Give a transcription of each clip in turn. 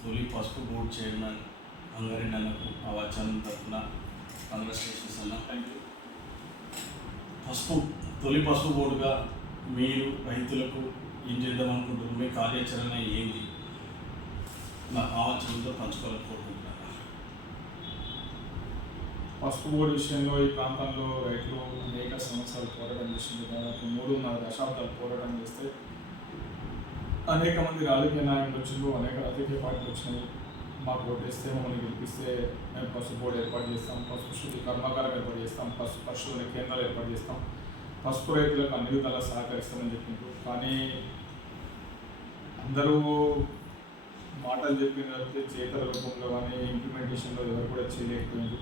తొలి పసుపు board chairman అంగారి నెలకు ఆ వచనం తరఫున కంగ్రాచులేషన్స్ అన్న. థ్యాంక్ యూ పసుపు తొలి పసుపు బోర్డుగా మీరు రైతులకు ఏం చేద్దాం అనుకుంటున్నారు మీ కార్యాచరణ ఏంది? నా ఆలోచనతో పంచుకోవాలని కోరుకుంటున్నాను పసుపు బోర్డు విషయంలో ఈ ప్రాంతంలో రైతులు అనేక సంవత్సరాలు పోరాటం చేసింది దాదాపు మూడున్నర దశాబ్దాలు పోరాటం చేస్తే అనేక మంది రాజకీయ నాయకులు వచ్చిండ్రు అనేక రాజకీయ పార్టీలు వచ్చినాయి. మాకు ఓటేస్తే మమ్మల్ని గెలిపిస్తే మేము పసుపు బోర్డు ఏర్పాటు చేస్తాం పసుపు శుద్ధి కర్మాగారం ఏర్పాటు చేస్తాం పసుపు పశువుల కేంద్రాలు ఏర్పాటు చేస్తాం. పసుపు రైతులకు అన్ని విధాలా సహకరిస్తామని చెప్పిండ్రు. కానీ అందరూ మాటలు చెప్పినట్లయితే చేతల రూపంలో కానీ ఇంప్లిమెంటేషన్లో ఎవరు కూడా చేయలేకపోయింది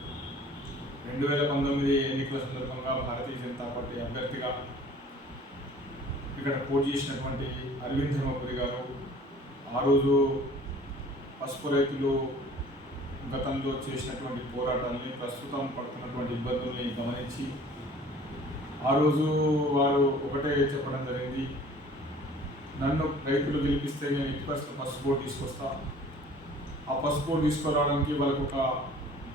రెండు వేల పంతొమ్మిది ఎన్నికల సందర్భంగా భారతీయ జనతా పార్టీ అభ్యర్థిగా ఇక్కడ పోటీ చేసినటువంటి అరవింద్ ధర్మపురి గారు ఆ రోజు పసుపు రైతులు గతంలో చేసినటువంటి పోరాటాలని ప్రస్తుతం పడుతున్నటువంటి ఇబ్బందుల్ని గమనించి ఆ రోజు వారు ఒకటే చెప్పడం జరిగింది. నన్ను రైతులు గెలిపిస్తే నేను ఎట్టి పరిస్థితి పసుపు బోర్డు తీసుకొస్తా. ఆ పసుపు బోర్డు తీసుకురావడానికి వాళ్ళకు ఒక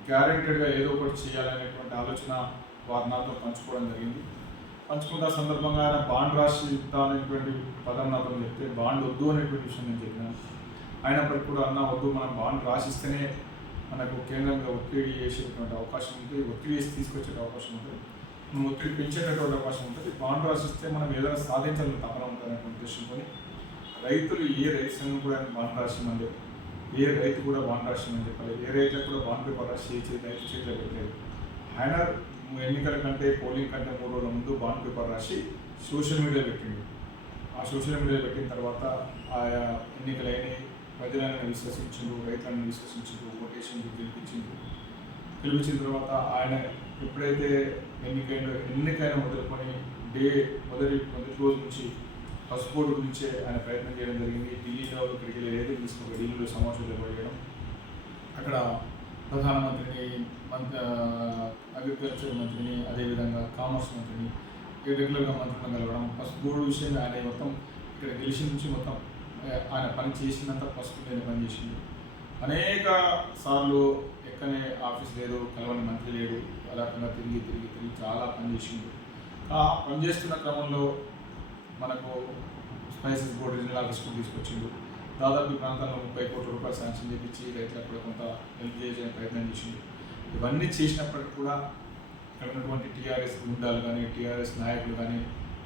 గ్యారెంటెడ్గా ఏదో ఒకటి చేయాలనేటువంటి ఆలోచన వారు నాతో పంచుకోవడం జరిగింది. పంచుకున్న సందర్భంగా ఆయన బాండ్ రాసి ఇస్తా అనేటువంటి పదం నాతో చెప్తే బాండ్ వద్దు అనేటువంటి విషయం నేను చెప్పినాను అయినప్పటికీ కూడా అన్న వద్దు మనం బాండ్ రాసిస్తేనే మనకు కేంద్రంగా ఒత్తిడి చేసేటువంటి అవకాశం ఉంటుంది. ఒత్తిడి చేసి తీసుకొచ్చే అవకాశం ఉంటుంది. మనం ఒత్తిడి పెంచేటటువంటి అవకాశం ఉంటుంది. బాండ్ రాసిస్తే మనం ఏదైనా సాధించాలని తపన ఉంటుంది ఉద్దేశంతో రైతులు ఏ రైతు సంఘం కూడా ఆయన బాండ్ రాసిమని ఏ రైతు కూడా బాండ్ రాసిమని చెప్పలేదు. ఏ రైతులకు కూడా బాండ్ పేపర్ రాసి రైతు చేతిలో పెట్టలేదు. ఆయన ఎన్నికల కంటే పోలింగ్ కంటే మూడు రోజుల ముందు బాండ్ పేపర్ రాసి సోషల్ మీడియా పెట్టిండు. ఆ సోషల్ మీడియా పెట్టిన తర్వాత ఆయా ఎన్నికలైన ప్రజలను విశ్వసించిండు రైతులను విశ్వసించిండు ఓటేషన్ గెలిపించిండు గెలిపించిన తర్వాత ఆయన ఎప్పుడైతే ఎన్నికైన ఎన్నికైన మొదలుకొని డే మొదటి మొదటి రోజు నుంచి పసుపు బోర్డు ఆయన ప్రయత్నం చేయడం జరిగింది. ఢిల్లీలో ఇక్కడికి వెళ్ళి రైతులు తీసుకుని ఢిల్లీలో సమావేశం చేయడం అక్కడ ప్రధానమంత్రిని మంత్రి అగ్రికల్చర్ మంత్రిని అదేవిధంగా కామర్స్ మంత్రిని రెగ్యులర్గా మంత్రులను కలవడం ఫస్ట్ బోర్డు విషయం ఆయన మొత్తం ఇక్కడ గెలిచిన నుంచి మొత్తం ఆయన పని చేసినంత ఫస్ట్ నేను పని చేసింది. అనేక సార్లు ఎక్కనే ఆఫీస్ లేదు కలవని మంత్రి లేడు అలాకుండా తిరిగి తిరిగి తిరిగి చాలా పని చేసిండు. ఆ పనిచేస్తున్న క్రమంలో మనకు స్పైసెస్ బోర్డు రీజనల్ ఆఫీస్కి తీసుకొచ్చిండు. దాదాపు ఈ ప్రాంతంలో ముప్పై కోట్ల రూపాయలు శాంక్షన్ చేయించి రైతులకు కూడా కొంత హెల్ప్ చేసే ప్రయత్నం చేసింది. ఇవన్నీ చేసినప్పటికీ కూడా ఇక్కడ ఉన్నటువంటి టీఆర్ఎస్ గుండాలు కానీ టీఆర్ఎస్ నాయకులు కానీ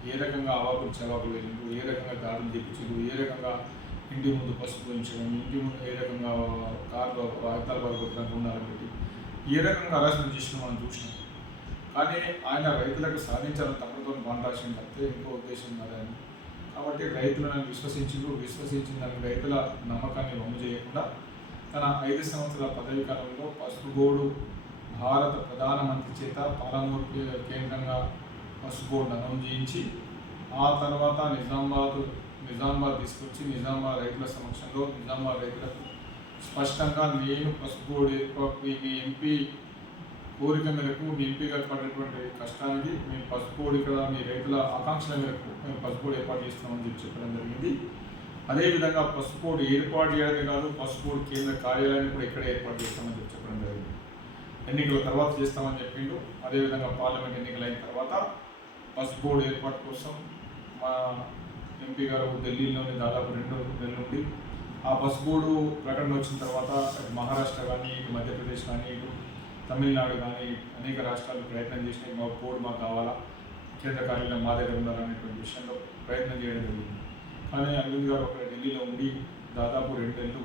ఏ రకంగా అవాకులు చవాకులు వెళ్ళిండ్రు ఏ రకంగా దాడులు చేయించారు ఏ రకంగా ఇంటి ముందు పసుపు పోయించడం ఇంటి ముందు ఏ రకంగా కార్లు వాయిదాలు పడగొట్టడం గుండాలు పెట్టి ఏ రకంగా హరాస్మెంట్ చేసినా మనం చూసినాం. కానీ ఆయన రైతులకు సాధించాలని తప్పతో బాండ్ రాసిన తప్పితే ఇంకో ఉద్దేశం కాదని కాబట్టి రైతులను విశ్వసించు విశ్వసించిన రైతుల నమ్మకాన్ని వమ్ము చేయకుండా తన ఐదు సంవత్సరాల పదవి కాలంలో పసుపు బోర్డు భారత ప్రధానమంత్రి చేత పాలమూరు కేంద్రంగా పసుపు బోర్డు అనౌన్స్ చేయించి ఆ తర్వాత నిజామాబాద్ నిజామాబాద్ తీసుకొచ్చి నిజామాబాద్ రైతుల సమక్షంలో నిజామాబాద్ రైతులకు స్పష్టంగా నేను పసుపు మీ ఎంపీ కోరిక మేరకు మీ ఎంపీగా పడినటువంటి కష్టానికి మేము పసుపోడు ఇక్కడ మీ రైతుల ఆకాంక్షల మేరకు మేము పసుపోడు ఏర్పాటు చేస్తామని చెప్పి చెప్పడం జరిగింది. అదేవిధంగా పసుపోడు ఏర్పాటు చేయడమే కాదు పసుపోడు కేంద్ర కార్యాలయాన్ని కూడా ఇక్కడ ఏర్పాటు చేస్తామని చెప్పి చెప్పడం జరిగింది. ఎన్నికల తర్వాత చేస్తామని చెప్పిండు. అదేవిధంగా పార్లమెంట్ ఎన్నికలైన తర్వాత పసుపోడు ఏర్పాటు కోసం మా ఎంపీ గారు ఢిల్లీలోని దాదాపు రెండు నెలలు ఉండి ఆ పసుపోడు ప్రకటన వచ్చిన తర్వాత మహారాష్ట్ర కానీ ఇటు మధ్యప్రదేశ్ కానీ ఇటు తమిళనాడు కానీ అనేక రాష్ట్రాలు ప్రయత్నం చేసినాయి. మా పోడు మాకు కావాలా? కేంద్ర కార్యాలయం మా దగ్గర ఉండాలనేటువంటి విషయంలో ప్రయత్నం చేయడం జరిగింది. కానీ అరవింద్ గారు అక్కడ ఢిల్లీలో ఉండి దాదాపు రెండేళ్ళు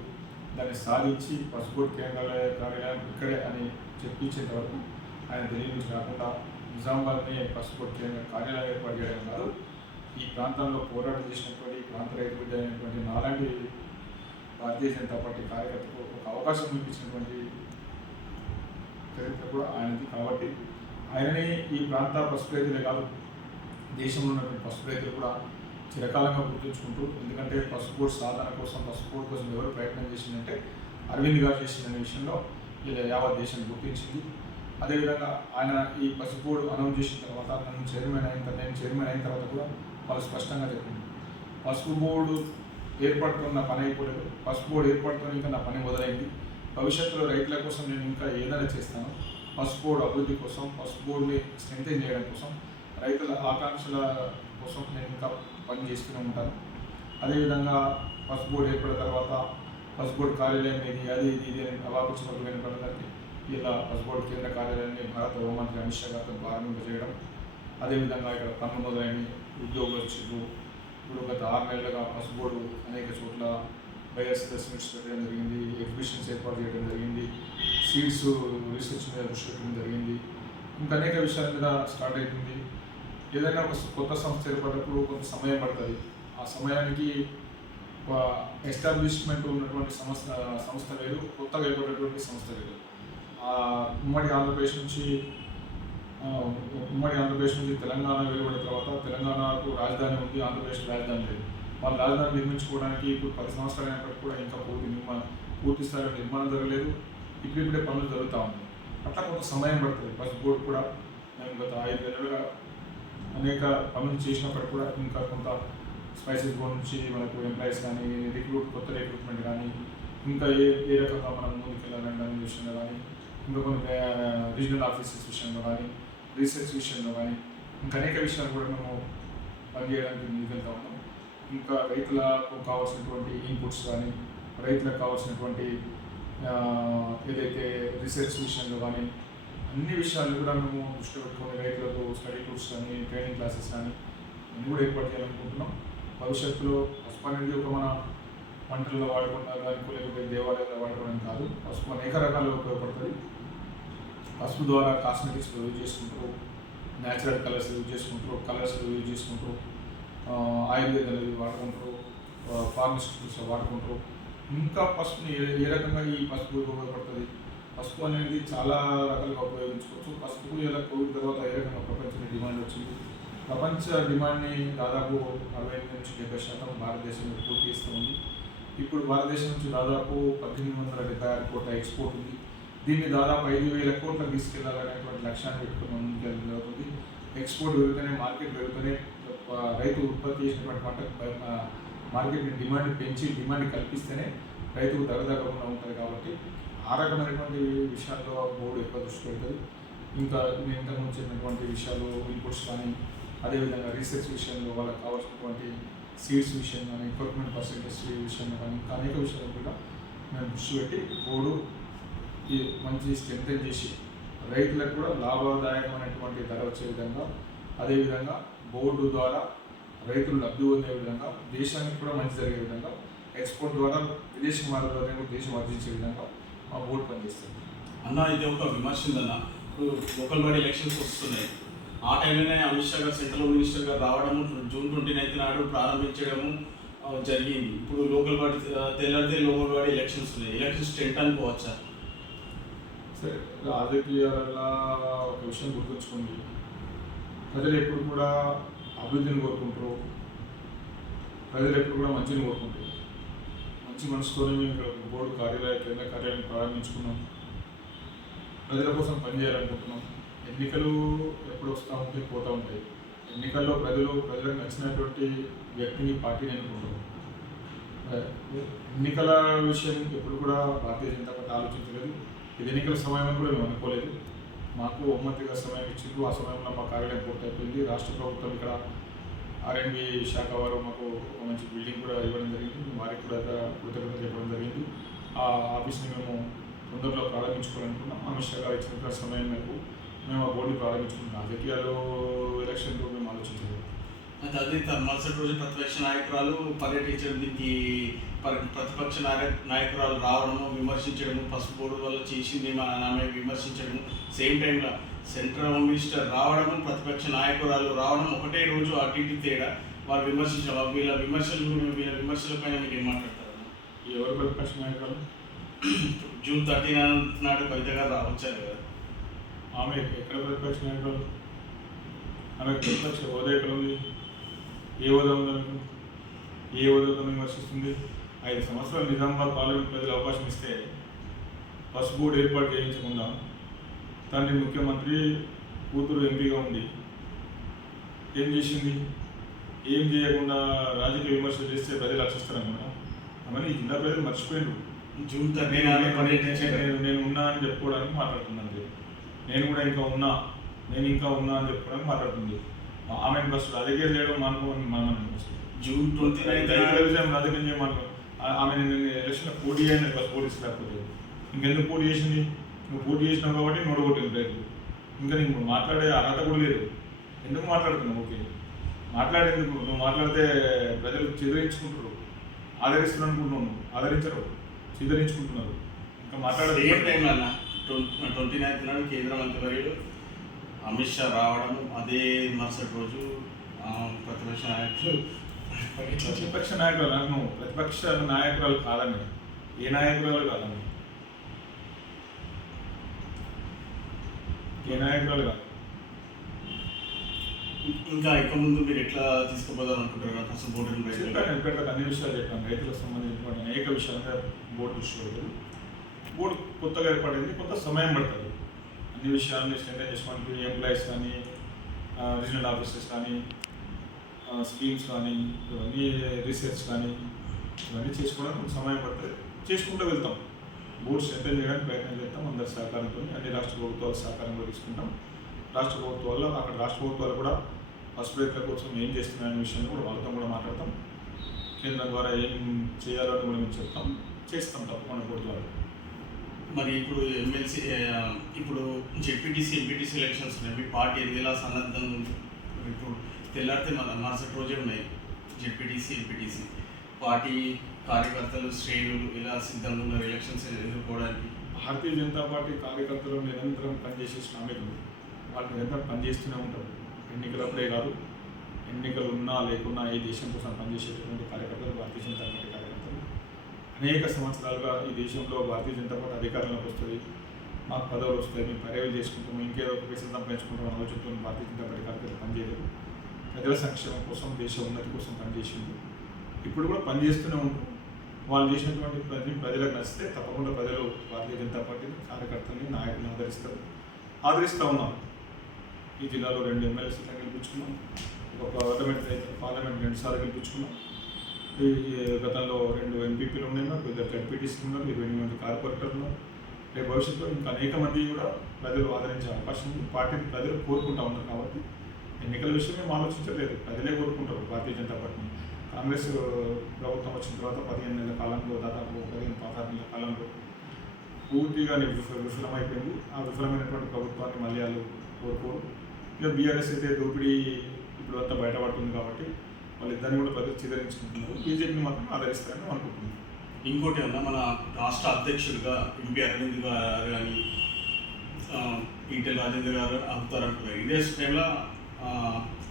దాన్ని సాధించి పసుపోర్ట్ కేంద్రాలయ కార్యాలయం ఇక్కడే అని చెప్పించేంత వరకు ఆయన ఢిల్లీ నుంచి రాకుండా నిజామాబాద్ని పసుపోర్ట్ కేంద్ర కార్యాలయం ఏర్పాటు చేయడం కాదు ఈ ప్రాంతంలో పోరాటం చేసినటువంటి ప్రాంత రైతు బిడ్డ అయినటువంటి నాలాంటి భారతీయ జనతా పార్టీ కార్యకర్తకు ఒక అవకాశం కల్పించినటువంటి చరిత్ర కూడా ఆయనది కాబట్టి ఆయననే ఈ ప్రాంత పసుపు రైతులే కాదు దేశంలో ఉన్నటువంటి పసుపు రైతులు కూడా చిరకాలంగా గుర్తుంచుకుంటూ ఎందుకంటే పసుపు బోర్డు సాధన కోసం పసుపు బోర్డు కోసం ఎవరు ప్రయత్నం చేసిందంటే అరవింద్ గారు చేసిందనే విషయంలో ఇలా యావత్ దేశం గుర్తించింది. అదేవిధంగా ఆయన ఈ పసుపు బోర్డు అనౌన్స్ చేసిన తర్వాత నన్ను చైర్మన్ అయిన తర్వాత నేను చైర్మన్ అయిన తర్వాత కూడా వాళ్ళు స్పష్టంగా చెప్పింది. పసుపు బోర్డు ఏర్పడుతున్న పని అయిపోలేదు. పసుపు బోర్డు ఏర్పడుతున్న ఇంకా నా పని మొదలైంది. భవిష్యత్తులో రైతుల కోసం నేను ఇంకా ఏదైనా చేస్తాను. పసుపు బోర్డు అభివృద్ధి కోసం పసుపు బోర్డుని స్ట్రెంగ్తెన్ చేయడం కోసం రైతుల ఆకాంక్షల కోసం నేను ఇంకా పని చేస్తూనే ఉంటాను. అదేవిధంగా పసుపు బోర్డు ఏర్పడిన తర్వాత పసుపు బోర్డు కార్యాలయం ఇది అది ఇది ఇది అని అవాపించినప్పుడు వెనుకడానికి ఇలా పసుపు బోర్డు కేంద్ర కార్యాలయాన్ని భారత హోంమంత్రి అమిత్ షా గారితో ప్రారంభింపజేయడం. అదేవిధంగా ఇక్కడ పన్ను మొదలైన ఉద్యోగులు ఇప్పుడు గత ఆరు నెలలుగా పసుపు బోర్డు అనేక చోట్ల బయర్స్ ప్రెస్మెంట్స్ పెట్టడం జరిగింది ఎగ్జిబిషన్స్ ఏర్పాటు చేయడం జరిగింది సీడ్స్ రీసెర్చ్ మీద దృష్టి పెట్టడం జరిగింది. ఇంకా అనేక విషయాల మీద స్టార్ట్ అవుతుంది ఏదైనా ఒక కొత్త సంస్థ ఏర్పడినప్పుడు కొంత సమయం పడుతుంది. ఆ సమయానికి ఎస్టాబ్లిష్మెంట్ ఉన్నటువంటి సంస్థ సంస్థ లేదు కొత్తగా ఏర్పడినటువంటి సంస్థ లేదు. ఆ ఉమ్మడి ఆంధ్రప్రదేశ్ నుంచి ఉమ్మడి ఆంధ్రప్రదేశ్ నుంచి తెలంగాణ వెలువడిన తర్వాత తెలంగాణకు రాజధాని ఉంది ఆంధ్రప్రదేశ్ రాజధాని లేదు. వాళ్ళ రాజధాని నిర్మించుకోవడానికి ఇప్పుడు పది సంవత్సరాలు అయినప్పటికీ కూడా ఇంకా పూర్తి నిర్మాణం పూర్తి స్థాయిలో నిర్మాణం జరగలేదు. ఇప్పుడిప్పుడే పనులు జరుగుతూ ఉంది అట్లా కొంత సమయం పడుతుంది. బస్ బోర్డు కూడా మేము గత ఐదు నెలలుగా అనేక పనులు చేసినప్పటికీ కూడా ఇంకా కొంత స్పైసెస్ బోర్డు నుంచి మనకు ఎంప్లాయీస్ కానీ రిక్రూట్ కొత్త రిక్రూట్మెంట్ కానీ ఇంకా ఏ ఏ రకంగా మనం ముందుకెళ్ళాలని దాని విషయంలో కానీ ఇంకా కొన్ని రీజనల్ ఆఫీసెస్ విషయంలో కానీ రీసెర్చ్ విషయంలో కానీ ఇంకా అనేక విషయాలు కూడా మేము పనిచేయడానికి ముందుకెళ్తా ఉన్నాం. ఇంకా రైతులకు కావాల్సినటువంటి ఇన్పుట్స్ కానీ రైతులకు కావాల్సినటువంటి ఏదైతే రీసెర్చ్ విషయంలో కానీ అన్ని విషయాలు కూడా మేము దృష్టి పెట్టుకొని రైతులకు స్టడీ టూర్స్ కానీ ట్రైనింగ్ క్లాసెస్ కానీ అన్నీ కూడా ఏర్పాటు చేయాలనుకుంటున్నాం. భవిష్యత్తులో పసుపు అనేది ఒక మన వంటల్లో వాడుకుంటారు దానికి లేకపోతే దేవాలయాల్లో వాడుకోవడం కాదు. పసుపు అనేక రకాలుగా ఉపయోగపడుతుంది. పసుపు ద్వారా కాస్మెటిక్స్ యూజ్ చేసుకుంటారు న్యాచురల్ కలర్స్ యూజ్ చేసుకుంటారు కలర్స్ యూజ్ చేసుకుంటారు ఆయుర్వేదాలు వాడుకుంటారు ఫార్మస్యూటికల్స్ వాడుకుంటారు. ఇంకా పసుపుని ఏ ఏ రకంగా ఈ పసుపు ఉపయోగపడుతుంది? పసుపు అనేది చాలా రకాలుగా ఉపయోగించుకోవచ్చు. పసుపు ఎలా కోవిడ్ తర్వాత ఏ రకంగా ప్రపంచంలో డిమాండ్ వచ్చింది? ప్రపంచ డిమాండ్ని దాదాపు అరవై ఎనిమిది నుంచి డెబ్బై శాతం భారతదేశం పూర్తి చేస్తూ ఇప్పుడు భారతదేశం నుంచి దాదాపు పద్దెనిమిది వందల డెబ్బై ఆరు కోట్ల ఎక్స్పోర్ట్ ఉంది. దీన్ని దాదాపు ఐదు వేల కోట్లకు తీసుకెళ్ళాలనేటువంటి లక్ష్యాన్ని పెట్టుకుని ముందుకెళ్ళడం జరుగుతుంది. ఎక్స్పోర్ట్ పెరుగుతూనే మార్కెట్ పెరుగుతూనే రైతు ఉత్పత్తి చేసినటువంటి పంటకు మార్కెట్ డిమాండ్ పెంచి డిమాండ్ కల్పిస్తేనే రైతుకు ధర తగ్గకుండా ఉంటుంది కాబట్టి ఆ రకమైనటువంటి విషయాల్లో బోర్డు ఎక్కువ దృష్టి పెడుతుంది. ఇంకా ఇంతకుముందు చెప్పినటువంటి విషయాలు ఇన్పుట్స్ కానీ అదేవిధంగా రీసెర్చ్ విషయంలో వాళ్ళకి కావాల్సినటువంటి సీడ్స్ విషయం కానీ ఎక్విప్మెంట్ పర్సెంటేజ్ విషయంలో కానీ ఇంకా అనేక విషయాలు కూడా మేము దృష్టి పెట్టి బోర్డు ఈ మంచి స్ట్రెంగ్ చేసి రైతులకు కూడా లాభదాయకమైనటువంటి ధర వచ్చే విధంగా అదేవిధంగా బోర్డు ద్వారా రైతులు లబ్ధి పొందే విధంగా దేశానికి కూడా మంచి జరిగే విధంగా ఎక్స్పోర్ట్ ద్వారా విదేశీ మార్గాల కూడా దేశం ఆర్జించే విధంగా మా బోర్డు పనిచేస్తుంది. అన్న ఇది ఒక విమర్శ ఉందన్న ఇప్పుడు లోకల్ బాడీ ఎలక్షన్స్ వస్తున్నాయి. ఆ టైంలోనే అమిత్ షా గారు సెంట్రల్ మినిస్టర్ గారు రావడము జూన్ ట్వంటీ నైన్త్ నాడు ప్రారంభించడము జరిగింది. ఇప్పుడు లోకల్ బాడీ తెల్లారితే లోకల్ బాడీ ఎలక్షన్స్ ఉన్నాయి. ఎలక్షన్స్ టెంట్ అనుకోవచ్చా? సరే రాజకీయాల ఒక విషయం గుర్తుంచుకోండి. ప్రజలు ఎప్పుడు కూడా అభివృద్ధిని కోరుకుంటారు. ప్రజలు ఎప్పుడు కూడా మంచిని కోరుకుంటారు. మంచి మనసుతోనే మేము ఇక్కడ బోర్డు కార్యాలయ కేంద్ర కార్యాలయం ప్రారంభించుకున్నాం. ప్రజల కోసం పనిచేయాలనుకుంటున్నాం ఎన్నికలు ఎప్పుడు వస్తూ ఉంటాయి పోతూ ఉంటాయి. ఎన్నికల్లో ప్రజలు ప్రజలకు నచ్చినటువంటి వ్యక్తిని పార్టీని ఎన్నుకుంటారు. ఎన్నికల విషయం ఎప్పుడు కూడా భారతీయ జనతా పార్టీ ఆలోచించలేదు. ఇది ఎన్నికల సమయంలో కూడా మేము అనుకోలేదు. మాకు ఉమ్మతిగా సమయం ఇచ్చిండ్రు. ఆ సమయంలో మా కార్యాలయం పూర్తయిపోయింది. రాష్ట్ర ప్రభుత్వం ఇక్కడ ఆర్ఎండ్బి శాఖ వారు మాకు ఒక మంచి బిల్డింగ్ కూడా ఇవ్వడం జరిగింది. వారికి కూడా కృతజ్ఞత చెప్పడం జరిగింది. ఆ ఆఫీస్ని మేము తొందరలో ప్రారంభించుకోవాలనుకున్నాం. అమిత్ షా గారు ఇచ్చిన సమయం మేరకు మేము ఆ బోర్డుని ప్రారంభించుకున్నాం. రాజకీయాలు ఎలక్షన్లో మేము ఆలోచించలేదు. అదే మరుసటి రోజు ప్రతిపక్ష నాయకురాలు పర్యటించడం దీనికి పరి- ప్రతిపక్ష నాయ- నాయకురాలు రావడము విమర్శించడము పసుపు బోర్డు వల్ల చేసింది ఆమె విమర్శించడము సేమ్ టైంలో సెంట్రల్ హోమ్ మినిస్టర్ రావడము ప్రతిపక్ష నాయకురాలు రావడం ఒకటే రోజు అటు ఇటు తేడా వాళ్ళు విమర్శించడం వీళ్ళ విమర్శలు వీళ్ళ విమర్శల పైన మీరు ఏం మాట్లాడతారు? ఎవరు ప్రతిపక్ష నాయకులు జూన్ థర్టీ నాడు కవిత గారు రావచ్చారు కదా. ఆమె ఎక్కడ ప్రతిపక్ష నాయకులు ఆమె ప్రతిపక్ష హోదా ఎక్కడ ఉంది. ఏ హోదా ఉంది ఆమెకు? ఏ హోదాతో విమర్శిస్తుంది ఐదు సంవత్సరాలు నిజామాబాద్ పార్లమెంట్ ప్రజలు అవకాశం ఇస్తే పసుపు బోర్డు ఏర్పాటు చేయించకుండా తండ్రి ముఖ్యమంత్రి కూతురు ఎంపీగా ఉంది ఏం చేసింది? ఏం చేయకుండా రాజకీయ విమర్శలు చేస్తే ప్రజలు రక్షిస్తారనుకున్నా అవన్నీ జిల్లా ప్రజలు మర్చిపోయినారు జూన్ థర్టీ నేను నేను- నేను నేను ఉన్నా అని చెప్పుకోవడానికి మాట్లాడుతున్నాను. నేను కూడా ఇంకా ఉన్నా. నేను ఇంకా ఉన్నా అని చెప్పుకోవడానికి మాట్లాడుతుంది ఆమె ఫస్ట్ రాజకీయ చేయడం? మానుకోమని మనం జూన్ ట్వంటీ నైన్త్ విషయం ఆ- ఆమె నేను ఎలక్షన్లో పోటీ చేయని పోటీ లేకపోతే ఇంకెందుకు పోటీ చేసింది? నువ్వు పోటీ చేసినావు కాబట్టి నోడగొట్టింది లేదు ఇంకా నీకు మాట్లాడే అర్హత కూడా లేదు. ఎందుకు మాట్లాడుతున్నావు? ఓకే. మాట్లాడేందుకు? నువ్వు మాట్లాడితే ప్రజలు చిదరించుకుంటారు. ఆదరిస్తున్నారు అనుకుంటున్నావు నువ్వు. ఆదరించరు. చిదరించుకుంటున్నారు. ఇంకా మాట్లాడే ట్వంటీ నైన్త్ నాడు కేంద్ర మంత్రివర్యులు అమిత్ షా రావడం అదే మరుసటి రోజు ప్రతిపక్ష నాయకులు ప్రతిపక్ష నాయకులు నాకు ప్రతిపక్ష నాయకురాలు కాదండి. ఏ నాయకురాలు కాదండి? ఏ నాయకురాలు కాదు? ఇంకా ఇక ముందు మీరు ఎట్లా తీసుకుపోదాం అనుకుంటారు ఫస్ట్ బోర్డు చెప్పాను అన్ని విషయాలు చెప్పాను రైతులకు సంబంధించిన అనేక విషయాలుగా బోర్డు పెట్టారు బోర్డు కొత్తగా ఏర్పడింది కొంత సమయం పడుతుంది. ఈ విషయాన్ని స్ట్రెంథన్ చేసుకోవడానికి ఎంప్లాయీస్ కానీ రీజనల్ ఆఫీసర్స్ కానీ స్కీమ్స్ కానీ ఇవన్నీ రీసెర్చ్ కానీ ఇవన్నీ చేసుకోవడానికి కొంచెం సమయం పడుతుంది. చేసుకుంటూ వెళ్తాం. బోర్డు స్ట్రెంథన్ చేయడానికి ప్రయత్నం చేస్తాం. అందరి సహకారంతో అన్ని రాష్ట్ర ప్రభుత్వాల సహకారం కూడా తీసుకుంటాం. రాష్ట్ర ప్రభుత్వాల్లో అక్కడ రాష్ట్ర ప్రభుత్వాలు కూడా ఫస్ట్ రైతుల కోసం ఏం చేస్తున్నాయనే విషయాన్ని కూడా వాళ్ళతో కూడా మాట్లాడతాం. కేంద్రం ద్వారా ఏం చేయాలో అని కూడా మేము చెప్తాం. చేస్తాం తప్పకుండా బోర్డు ద్వారా. మరి ఇప్పుడు ఎమ్మెల్సీ ఇప్పుడు జెడ్పీటీసీ ఎంపీటీసీ ఎలక్షన్స్ ఉన్నాయి. పార్టీ ఎదిగేలా సన్నద్ధం ఉంది? ఇప్పుడు తెల్లారితే మన మరుసటి రోజే ఉన్నాయి. జెడ్పీటీసీ ఎంపీటీసీ పార్టీ కార్యకర్తలు శ్రేణులు ఇలా సిద్ధంగా ఉన్నారు ఎలక్షన్స్ ఎదుర్కోవడానికి? భారతీయ జనతా పార్టీ కార్యకర్తలు నిరంతరం పనిచేసే శ్రామికులు వాళ్ళు నిరంతరం పనిచేస్తూనే ఉంటారు. ఎన్నికలప్పుడే కాదు ఎన్నికలు ఉన్నా లేకున్నా ఈ దేశం కోసం పనిచేసేటటువంటి కార్యకర్తలు భారతీయ జనతా పార్టీ అనేక సంవత్సరాలుగా ఈ దేశంలో భారతీయ జనతా పార్టీ అధికారంలోకి వస్తుంది. మాకు పదవులు వస్తాయి మేము పర్యవేలు చేసుకుంటాం ఇంకేదో ఒక పైసలు సంపాదించుకుంటాం అన్న ఆలోచనతో భారతీయ జనతా పార్టీ కార్యకర్తలు పనిచేయలేదు. ప్రజల సంక్షేమం కోసం దేశ ఉన్నతి కోసం పనిచేసింది ఇప్పుడు కూడా పనిచేస్తూనే ఉంటాం వాళ్ళు చేసినటువంటి పని ప్రజలకు నచ్చితే తప్పకుండా ప్రజలు భారతీయ జనతా పార్టీని కార్యకర్తల్ని నాయకులను ఆదరిస్తారు. ఆదరిస్తూ ఉన్నాం. ఈ జిల్లాలో రెండు ఎమ్మెల్యే సీట్లను గెలిపించుకున్నాం. ఒక పార్లమెంట్ పార్లమెంట్ రెండు సార్లు గెలిపించుకున్నాం. గతంలో రెండు ఎంపీపీలు ఉన్నాయి ఇద్దరు జడ్పీటీసీలు ఉన్నారు ఇరవై ఎనిమిది మంది కార్పొరేటర్లు ఉన్నారు. రేపు భవిష్యత్తులో ఇంకా అనేక మంది కూడా ప్రజలు ఆదరించే అవకాశం ఉంది. పార్టీని ప్రజలు కోరుకుంటా ఉన్నారు కాబట్టి ఎన్నికల విషయం మేము ఆలోచించలేదు ప్రజలే కోరుకుంటారు భారతీయ జనతా పార్టీ కాంగ్రెస్ ప్రభుత్వం వచ్చిన తర్వాత పదిహేను నెలల కాలంలో దాదాపు పదిహేను పదహారు నెలల కాలంలో పూర్తిగా విఫలమైపోయింది. ఆ విఫలమైనటువంటి ప్రభుత్వాన్ని మళ్ళీ వాళ్ళు కోరుకోరు. ఇక బీఆర్ఎస్ అయితే దోపిడీ ఇప్పుడు అంతా బయటపడుతుంది కాబట్టి వాళ్ళిద్దరిని కూడా ప్రజలు చిదరించుకుంటున్నారు బీజేపీని మాత్రం ఆదరిస్తారని అనుకుంటున్నాను. ఇంకోటి అన్న మన రాష్ట్ర అధ్యక్షుడిగా ఎంపీ అరవింద్ గారు కానీ ఈటెల రాజేంద్ర గారు అవుతారు అంటున్నారు ఇదే టైంలో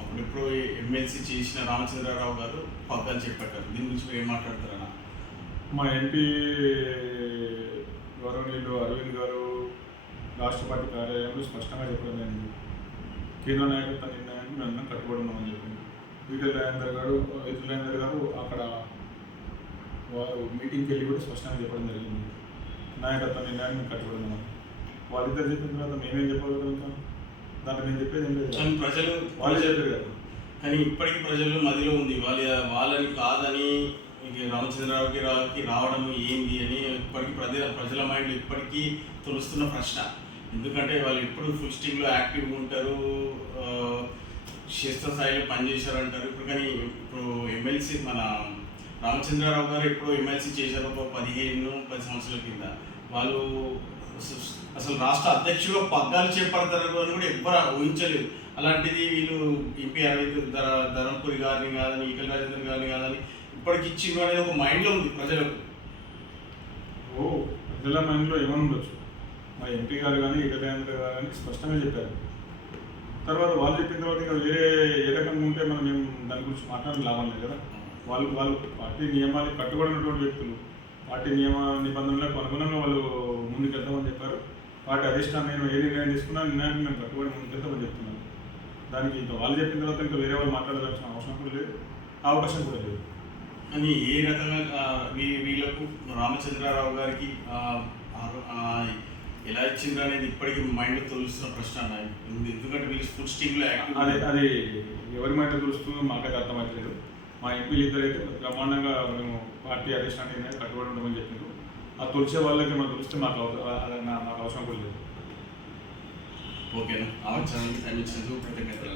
అప్పుడెప్పుడు ఎమ్మెల్సీ చేసిన రామచంద్రరావు గారు పగ్గాలు చెప్పారు దీని గురించి మీరు ఏం మాట్లాడతారన్న మా ఎంపీ గౌరవనీయులు అరవింద్ గారు రాష్ట్ర పార్టీ కార్యాలయంలో స్పష్టంగా చెప్పడం జరిగింది. కేంద్ర నాయకత్వ నిర్ణయానికి మేము కట్టుబడి ఉన్నామని చెప్పింది ఈటెల రాజేందర్ గారు ఈటెల రాజేందర్ గారు అక్కడ వారు మీటింగ్కి వెళ్ళి కూడా స్పష్టంగా చెప్పడం జరిగింది. నాయకత్వ నిర్ణయాన్ని కట్టుబడి వాళ్ళిద్దరు చెప్పిన తర్వాత మేమేం చెప్పగలుగుతాం? దాంట్లో నేను చెప్పేది ఏం లేదు. కానీ ప్రజలు వాళ్ళే చెప్పారు కదా. కానీ ఇప్పటికీ ప్రజల్లో మదిలో ఉంది. వాళ్ళ వాళ్ళని కాదని ఇక రామచంద్రరావుకి రావుకి రావడం ఏంది అని ఇప్పటికీ ప్రజల ప్రజల మైండ్లో ఇప్పటికీ తొలుస్తున్న ప్రశ్న. ఎందుకంటే వాళ్ళు ఎప్పుడు ఫుల్ స్టింగ్లో యాక్టివ్గా ఉంటారు క్షేత్రస్థాయిలో పనిచేశారు అంటారు ఇప్పుడు కానీ ఇప్పుడు ఎమ్మెల్సీ మన రామచంద్రరావు గారు ఎప్పుడు ఎమ్మెల్సీ చేశారు. ఒక పదిహేను పది సంవత్సరాల కింద. వాళ్ళు అసలు- అసలు రాష్ట్ర అధ్యక్షుడిగా పగ్గాలు చేపడతారు అని కూడా ఎవ్వరు ఊహించలేదు. అలాంటిది వీళ్ళు ఎంపీ అరవింద్ ధర ధరంపురి గారిని కాదని ఈటల రాజేంద్ర గారిని కాదని ఇప్పటికి ఇచ్చిండ్రు అనేది ఒక మైండ్లో ఉంది ప్రజలకు. ఓ ప్రజల మైండ్లో ఏమని మా ఎంపీ గారు కానీ ఇటలేంద్ర గారు కానీ స్పష్టంగా చెప్పారు. తర్వాత వాళ్ళు చెప్పిన తర్వాత ఇంకా వేరే ఏ రకంగా ఉంటే మనం మేము దాని గురించి మాట్లాడడం లాభం లేదు కదా. వాళ్ళు వాళ్ళు పార్టీ నియమాలు కట్టుబడినటువంటి వ్యక్తులు. పార్టీ నియమ నిబంధనలకు అనుగుణంగా వాళ్ళు ముందుకెళ్తామని చెప్పారు. పార్టీ అధిష్టానం నేను ఏ నిర్ణయం తీసుకున్నా నిర్ణయానికి మేము కట్టుబడి ముందుకెళ్తామని చెప్తున్నాను దానికి ఇంకా వాళ్ళు చెప్పిన తర్వాత ఇంకా వేరే వాళ్ళు మాట్లాడాల్సిన అవసరం కూడా లేదు. ఆ అవకాశం కూడా లేదు. కానీ ఏ రకంగా వీ- వీళ్ళకు రామచంద్రరావు గారికి ఎలా ఇచ్చిండ్రు అనేది ఇప్పటికీ మైండ్ తొలుస్తున్న ప్రశ్న ఎందుకంటే వీళ్ళు ఫుడ్ స్టింగ్లో అది యాక్టివ్ అది ఎవరి మాట తెలుస్తుందో మాకైతే అర్థమవుతలేదు మా ఎంపీలు ఇద్దరు అయితే బ్రహ్మాండంగా మేము పార్టీ అధిష్టానం కట్టుబడి ఉండమని చెప్పిండ్రు ఆ తొలిచే వాళ్ళకి మనం తొలిస్తే మాకు అది నాకు అవసరం కూడా లేదు. ఓకేనా? ఆలోచన టైం ఇచ్చినందుకు కృతజ్ఞతలు